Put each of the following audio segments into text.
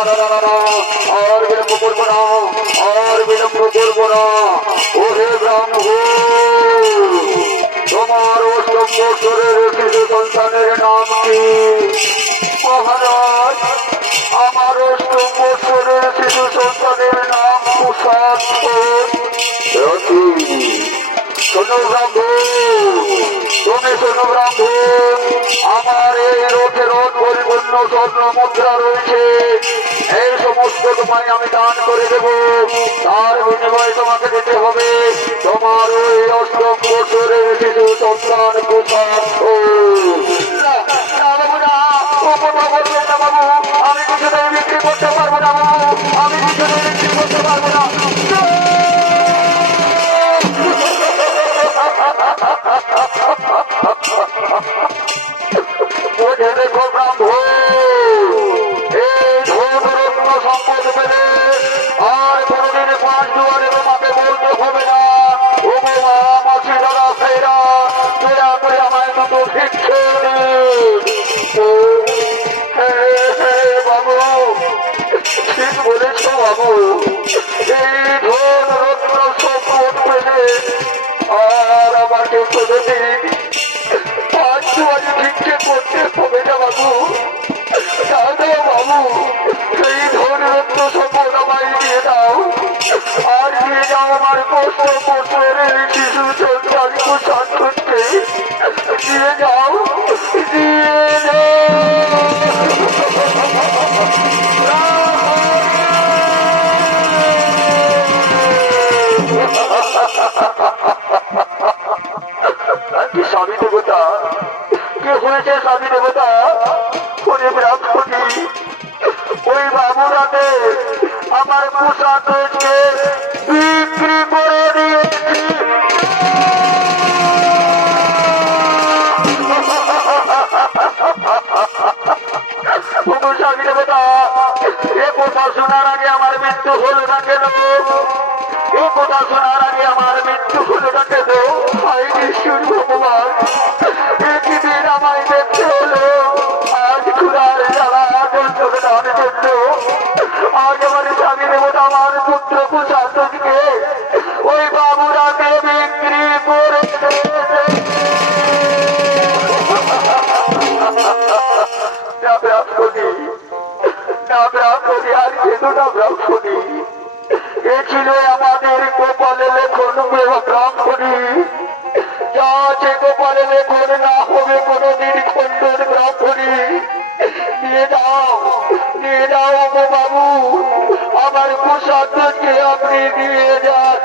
और विलंब करबो ना और विलंब करबो ना ओहे ब्रह्म हो তোমার বছরের শিশু সন্তানের নাম কি? মহারাজ, আমার 8 বছরের শিশু সন্তানের নাম কুষাণ। শোনো ব্রাহ্মণ, তুমি শোনো ব্রাহ্মণ, আমার এই রথে রথ পরিপূর্ণ স্বর্ণ মুদ্রা রয়েছে, এই সমস্ত তোমায় আমি দান করে দেব। তার বিনিময়ে তোমাকে দিতে হবে তোমার ওই 8 বছরের শিশু সন্তান কুষাণ। বাবু, আমি কিছুতেই বিক্রি করতে পারবো না বাবু, আমি কিছুতেই বিক্রি করতে পারবো না। দেখো ব্রাহ্মণ, এই ধন রত্ন সম্পদ পেলে আর কোনদিন 5 দুয়ারে তোমাকে বলতে হবে না ও মা মাসি দাদা ভাইরা, দয়া করে আমায় দুটো ভিক্ষে বাবু। ঠিক বলেছ বাবু, এই ধন রত্ন সম্পদ পেলে আর আমাকে কোনদিন 5 দুয়ারে ভিক্ষে করতে হবে না বাবু। দাদা বাবু, সেই ধন রত্ন সম্পদ আমায় দিয়ে দাও, আর দিয়ে যাও আমার 8 বছরের শিশু সন্তান কুষাণকে দিয়ে যাও, দিয়ে যাও। স্বামী দেবতা, কে হয়েছে স্বামী দেবতা? ওরে ব্রাহ্মণী, ওই বাবুরাতে আমার কুষাণকে বিক্রি করে দিয়েছি। স্বামী দেবতা, এ কথা শোনার আগে আমার মৃত্যু হলো না কেন? এ কথা শোনার আগে আমার মৃত্যু হলো না কেন? হায় ঈশ্বর ভগবান, একদিন আমায় দেখতে হলো, আজ ক্ষুধার জ্বালা যন্ত্রণার জন্য আজ আমার স্বামী দেবতা আমার পুত্র কুষাণকে ওই বাবুরাকে বিক্রি করে না ব্রাহ্মণী, না ব্রাহ্মণী, আর কেন না ব্রাহ্মণী, এ ছিল আমাদের গোপালে লেখন ব্রাহ্মণী। যা আছে গোপালে লেখন না হবে কোনদিন খণ্ডন ব্রাহ্মণী। নিয়ে যাও, নিয়ে যাও গো বাবু, আমার কুষাণকে আপনি নিয়ে যান।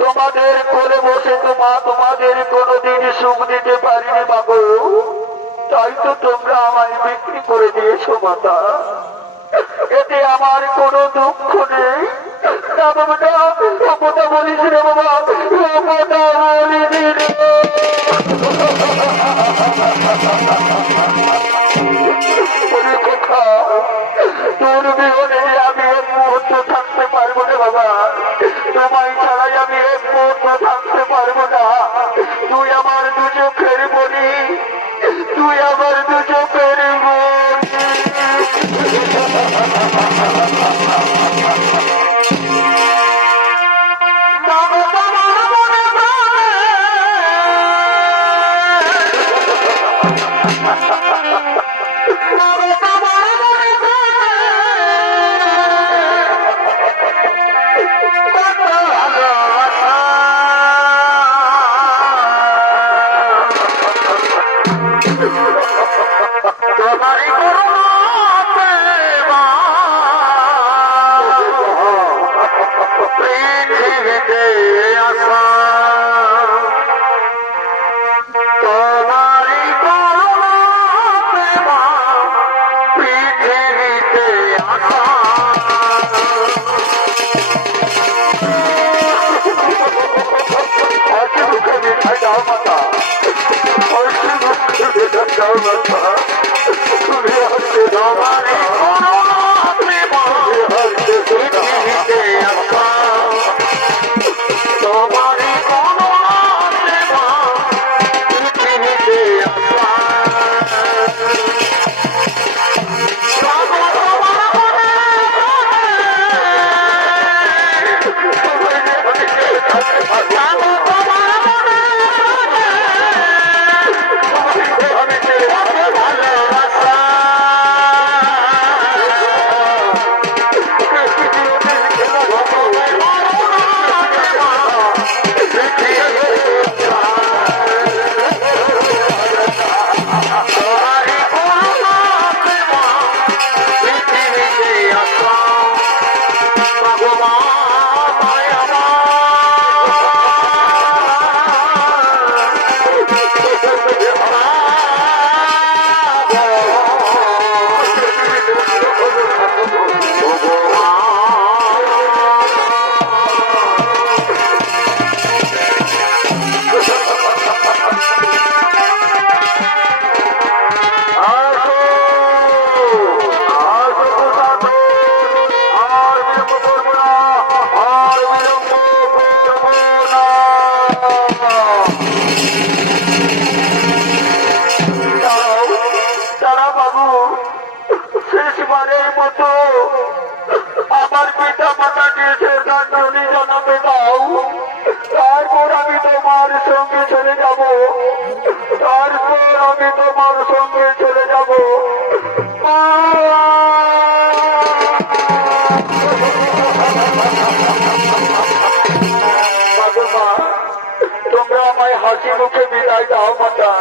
তোমাদের কোলে বসে তোমাদের কোনদিন সুখ দিতে পারিনি বাবু, তাই তো তোমরা আমায় বিক্রি করে দিয়েছো মাতা। এতে আমার কোনো দুঃখ নেই। কথা বলিস রে বাবা, কথা বলিস রে। কথা, তোর বিহনে আমি 1 মুহূর্ত থাকতে পারবো না বাবা, তোমায় ছাড়াই আমি 1 মুহূর্ত থাকতে পারবো না। তুই আমার 2 চোখের মনি, তুই আমার 2 চোখের মনি। তোমার এই মতো আমার পিতা মাতাকে শ্রদ্ধাঞ্জলি জানাতে দাও, তারপর আমি তোমার সঙ্গে চলে যাব, তারপর আমি তোমার সঙ্গে চলে যাব। তোমরা আমায় হাসি মুখে বিদায় দাও মাতা,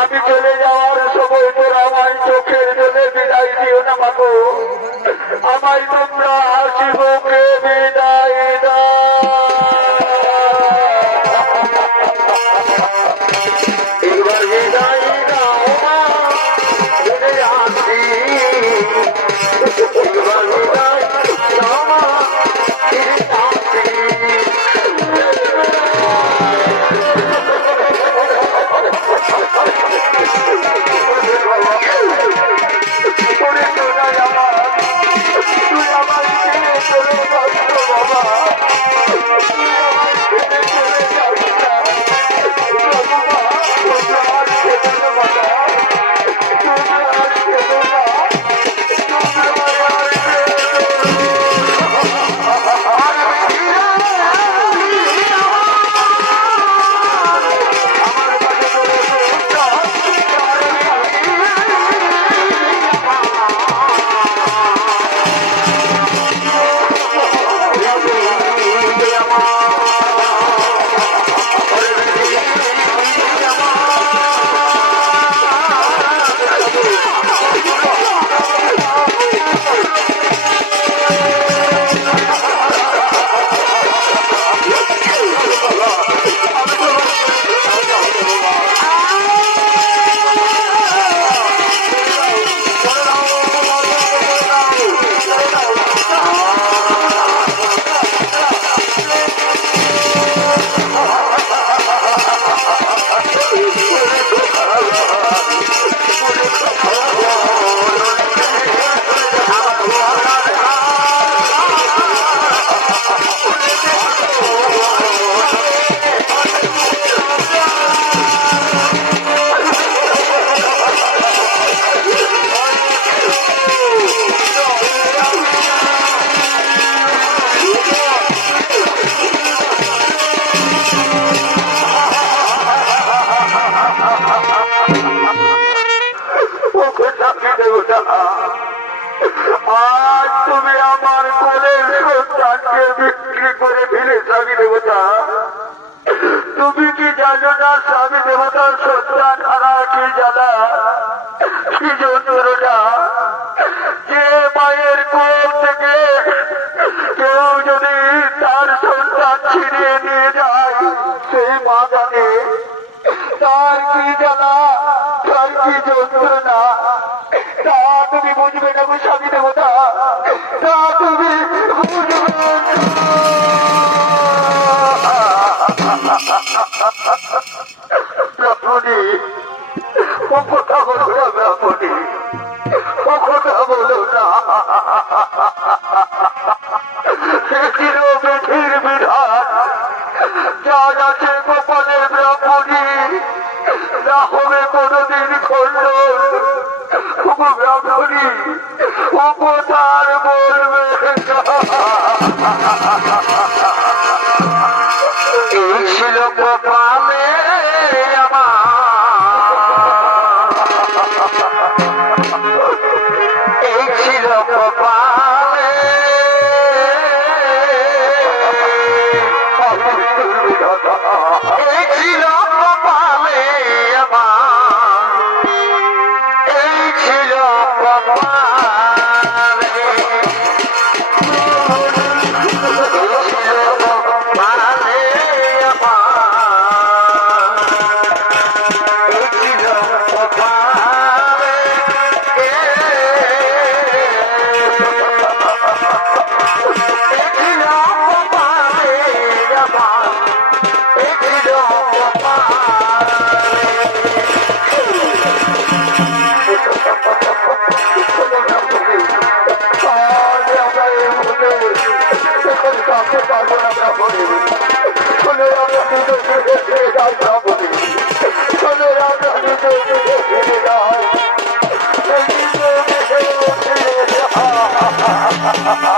আমি চলে যাওয়ার সময় তোরা আমায় চোখের জলে বিদায় দিও না মাগো, আমায় তোমরা হাসি মুখে বিদায় দাও। এবার বিদায় দাও মা, ফিরে আসি, এবার বিদায় দাও মা, ফিরে আসি। আজ তুমি আমার কোলের সন্তানকে বিক্রি করে দিলে স্বামী দেবতা, তুমি কি জানো না স্বামী দেবতার সন্তান হারা কি জ্বালা, কি যন্ত্রণা, যে মায়ের কোল থেকে কেউ যদি তার সন্তান ছিনিয়ে নিয়ে যায় সেই মা জানে তার কি জ্বালা, তার কি যন্ত্রণা, তা তুমি বুঝবে না গো স্বামী দেবতা, তা তুমি বুঝবে না। ব্রাহ্মণী, ও কথা বলো না ব্রাহ্মণী, ও কথা বলো না, ছিল বিধির বিধান, যা আছে গোপালের ব্রাহ্মণী, না হবে কোনদিন খণ্ডন। ব্রাহ্মণী উপতার বলবে এই ছিল কপালে এই ছিল কপালে এই ছিল কপালে এই ছিল কপালে কাছে পারবো না ব্রাহ্মণী, শুনে আমরা নিজে ফিরে যাই ব্রাহ্মণী, শুনে আমরা নিজে ফিরে যাই। আ